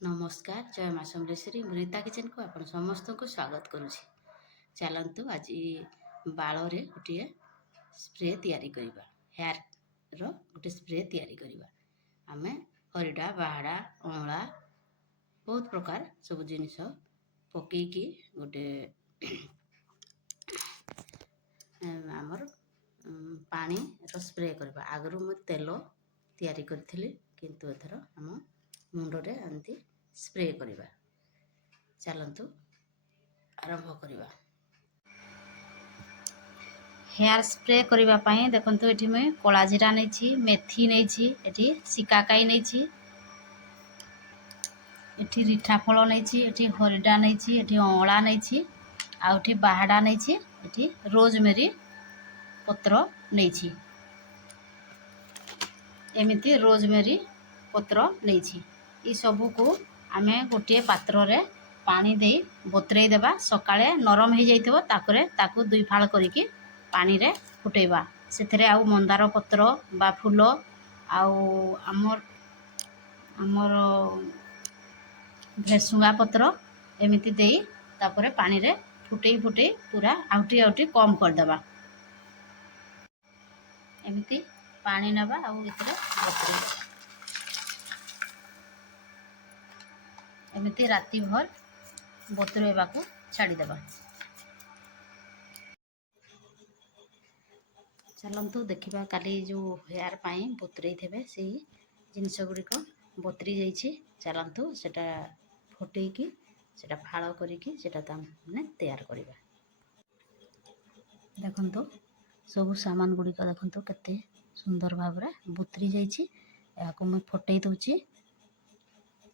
नमस्कार जय माँ समलेश्वरी रीता किचन को आपण समस्त को स्वागत करुछि। चलतु आज बाल रे गोटे स्प्रे तैयारी करिबा। हेयर रो गोटे स्प्रे तैयारी करिबा। आमे हरिडा बाहाडा अँला बहुत प्रकार सब जिनिस पकेकी गोटे आमर पानी रो स्प्रे करबा। आगरु मु तेल तैयारी करथिली किंतु एथर हम मुंडरे एंती स्प्रे करिबा। चलतु आरंभ करिबा। हेयर स्प्रे करिबा पई देखंतु एठी मैं कोला जीरा नैछि, मेथी नैछि, एठी सिकाकाई नैछि, एठी रिठा फल नैछि, एठी हरिडा नैछि, एठी अँला नैछि, आ एठी बाहाडा नैछि, एठी रोजमेरी पत्र नैछि। एमिति रोजमेरी पत्र नैछि। ई सबु को आमे गोटे पात्र रे पानी देई बतरेई देबा। सकाळे नरम हे जाइतबो ताकरे ताकू दुई फाळ करिकि पानी रे फुटेबा। सेथरे आउ मंदार पत्र बा फूल आउ आमर भेसुंगा पत्र एमिति देई तापरे पानी रे फुटेई फुटेई पूरा आउटी कम कर देबा। एमिति पानी नबा आउ इतरे बतरेई एमिति राति भर बतुरेबा को छाड़ी देबा। चलंतु देखिबा काली जो हेयर पाई बतुरेई थेबे सेही जिनिस गुड़िक बतरी जाइछि। चलंतु सेटा फुटेकी सेटा फाळ करिकि सेटा तामने तैयार करिबा। देखंतु सब सामान गुड़िक देखंतु केते सुंदर भाबरे बतरी जाइछि। याको मैं फुटेई दउछि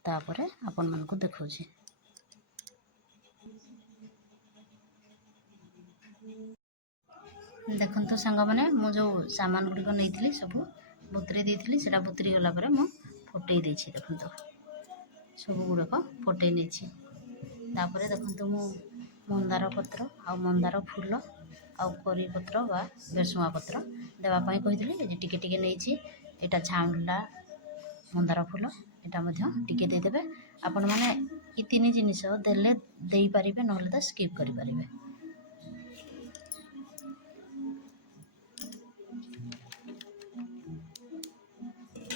तापरे आपन मन को देखौछि। देखंतु संग माने मु जो सामान गुड़िक नैथिली सब बतरी देइथिली सेटा बतरी गला परे मु फुटेई देछि। देखंतु सब गुड़िक फुटेई नेछि। तापरे देखंतु मु मंदार पत्र आ मंदार फूल आ करी पत्र बा भेसुआ पत्र देवा पई कहिथिली। ए टिके टिके नेछि। एटा छाउंडला मंदार फूल एटा मध्य टिके दे देबे। आपण माने ई तीन जिनिस देले देई परिबे नहले त स्किप करि परिबे।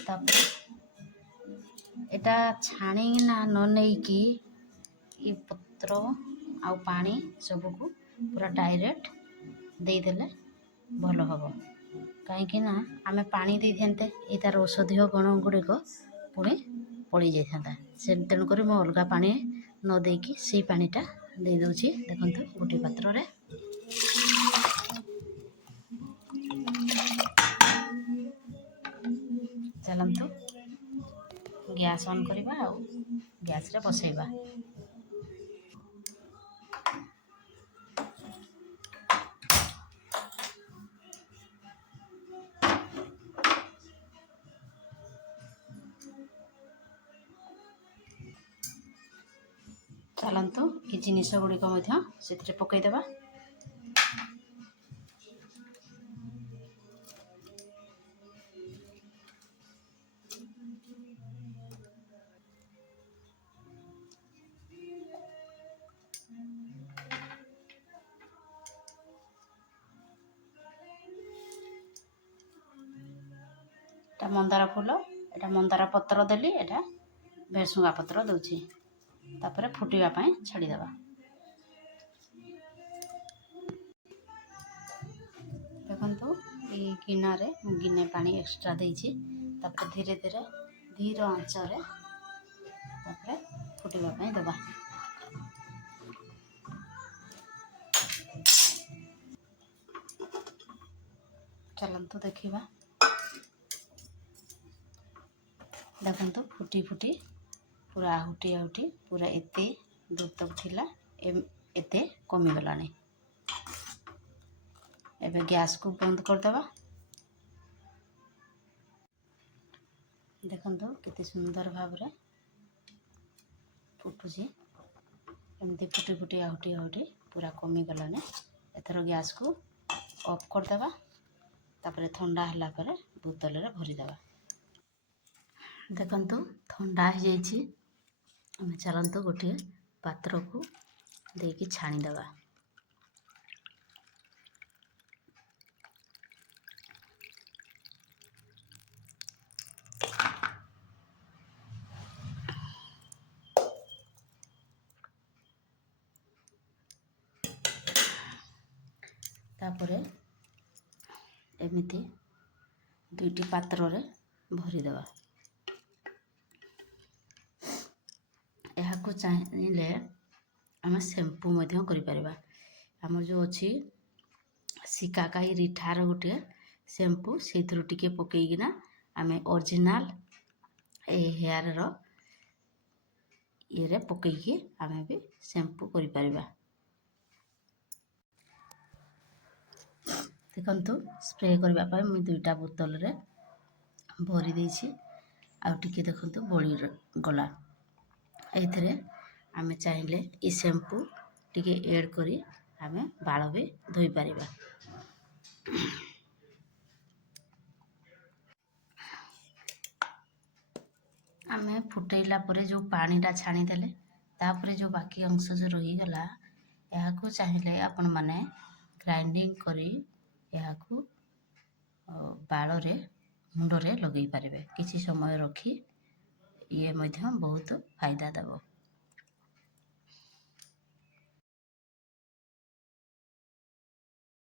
तापर एटा छाणी ना न नेई की ई पत्र आ पानी सबको पूरा डायरेक्ट दे देले भलो हबो। काहे कि ना आमे पानी दे थेंते ई तार औषधीय गुण गुड़िक पुणी पड़ी जाइथांता। से तेणु करी मो अलगा पानी न देकी से पानीटा दे दउछि। देखंतु गोटे पात्र रे चलंतु गैस ऑन करिबा आ गैस रे बसैबा। चलंतु ये जिनिस गुड़िक मध्य सेथिरे पकई देबा। एटा मंदार फूल एटा मंदार पत्र देली एटा भेसुंगा पत्र दउछि। तापरे फुटिबा पई छाड़ी देबा। देखंतु ई गिना रे गिने पानी एक्स्ट्रा देछि। तापरे धीरे धीरे धीर आंच रे तापरे फुटिबा पई देबा। चलंतु देखिबा। देखंतु फुटी फुटी पूरा आहुटी पूरा एते दूर तक थिला एते कमी गलानी। एबे गैस को बंद कर देबा। देखंतु केते सुंदर भाबरे फुटुछि। एमती फुटी फुटी आहुटी पूरा कमी गलानी। एथरो गैस को ऑफ कर देबा। तापरे ठंडा हला परे बोतल रे भरी देबा। देखंतु ठंडा हो जाइछि। ଆମେ ଚାଲନ୍ତୁ ଗୋଟିଏ ପାତ୍ରକୁ ଦେଇକି ଛାଣିଦେବା। ତାପରେ ଏମିତି ଦୁଇଟି ପାତ୍ରରେ ଭରିଦେବା। ଏହାକୁ ଚାହିଁଲେ ଆମେ ସେମ୍ପୁ ମଧ୍ୟ କରିପାରିବା। ଆମର ଯେଉଁ ଅଛି ଶିକାକାଇ ରିଠାର ଗୋଟିଏ ସେମ୍ପୁ, ସେଇଥିରୁ ଟିକେ ପକେଇକିନା ଆମେ ଅରିଜିନାଲ୍ ଏ ହେୟାରର ଇଏରେ ପକେଇକି ଆମେ ବି ସେମ୍ପୁ କରିପାରିବା। ଦେଖନ୍ତୁ ସ୍ପ୍ରେ କରିବା ପାଇଁ ମୁଁ 2ଟା ବୋତଲରେ ଭରି ଦେଇଛି। ଆଉ ଟିକେ ଦେଖନ୍ତୁ ବଳି ଗଲା। ଏଇଥିରେ ଆମେ ଚାହିଁଲେ ଏ ସେମ୍ପୁ ଟିକେ ଏଡ଼୍ କରି ଆମେ ବାଳ ବି ଧୋଇପାରିବା। ଆମେ ଫୁଟେଇଲା ପରେ ଯେଉଁ ପାଣିଟା ଛାଣିଦେଲେ, ତାପରେ ଯେଉଁ ବାକି ଅଂଶ ଯେଉଁ ରହିଗଲା, ଏହାକୁ ଚାହିଁଲେ ଆପଣମାନେ ଗ୍ରାଇଣ୍ଡିଙ୍ଗ କରି ଏହାକୁ ବାଳରେ ମୁଣ୍ଡରେ ଲଗେଇ ପାରିବେ। କିଛି ସମୟ ରଖି ଇଏ ମଧ୍ୟ ବହୁତ ଫାଇଦା ଦେବ।